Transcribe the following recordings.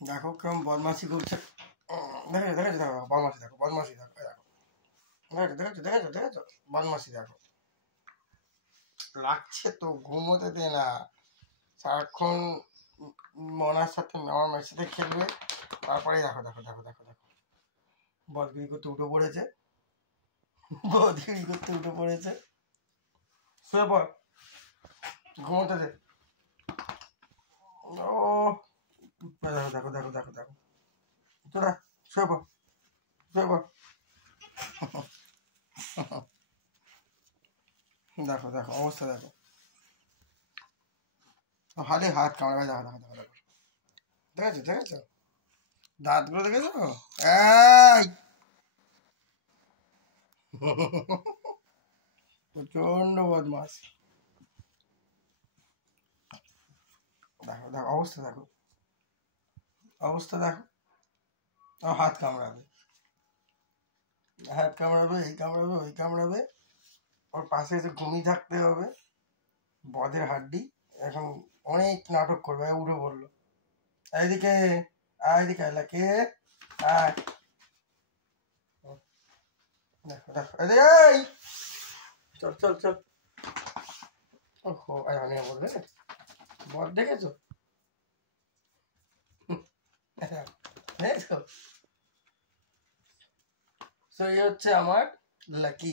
দেখো কেমন বদমাশি করছে। দেখেছো দেখেছো দেখো বদমাশি দেখো বদমাশি দেখো দেখো দেখেছো দেখেছো দেখেছো দেখেছো বদমাশি দেখো। লাগছে তো ঘুমোতে দে না, সারাক্ষণ মনার সাথে আমার মেয়ের সাথে খেলবে, তারপরে দেখো দেখো দেখো দেখো দেখো বদগিরি করতে উঠে পড়েছে, বদগিরি করতে উঠে পড়েছে। শুয়ে পড়, ঘুমোতে দে। ও দেখো দেখো দেখো দেখো দেখো তোরা শুয়ে পড়, শুয়ে পড়। দেখো দেখো অবস্থা দেখো, হাতে হাত কামড়াবে। দেখো দেখো দেখো দেখো দেখেছো দেখেছো দাঁতগুলো দেখেছো? এই প্রচন্ড বদমাস। দেখো দেখো অবস্থা দেখো, অবস্থা দেখো। ও হাত কামড়াবে, হাত কামড়াবে, এই কামড়াবে ওই কামড়াবে। ওর পাশে এসে ঘুমিয়ে থাকতে হবে, বদের হাড্ডি। এখন অনেক নাটক করবে। উঠে পড়লো, এইদিকে এইদিকে এলা কে আয়। দেখো দেখো এই চল চল চল। ওহো অনেক বলবে বদ দেখেছো দেখেছো। তো এই হচ্ছে আমার লাকি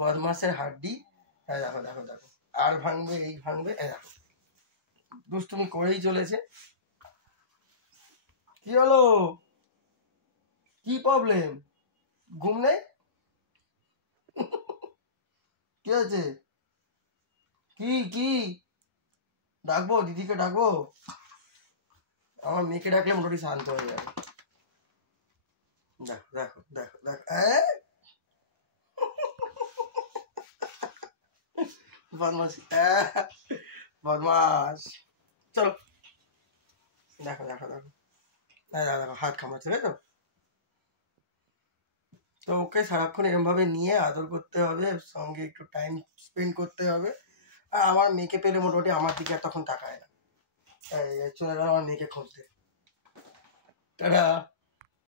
বদমাসের হাড্ডি। দেখো দেখো দেখো আর ভাঙবে এই ভাঙবে। দেখো দুষ্টুমি করেই চলেছে। কি হলো, কি প্রবলেম? ঘুম নেই? কি আছে? কি কি ডাকবো? দিদিকে ডাকবো? আমার মেয়েকে ডাকলে মোটামুটি শান্ত হয়ে যাবে। দেখো দেখো দেখো দেখো বদমাস বদমাস। চলো দেখো দেখো দেখো দেখো দেখো হাত কামড়াচ্ছে তাই তো। তো ওকে সারাক্ষণ এরমভাবে নিয়ে আদর করতে হবে, সঙ্গে একটু টাইম স্পেন্ড করতে হবে। আর আমার মেয়েকে পেলে মোটামুটি আমার দিকে আর তখন তাকায় না। চলে গেল আমার মেয়েকে খুঁজতে। টাটা।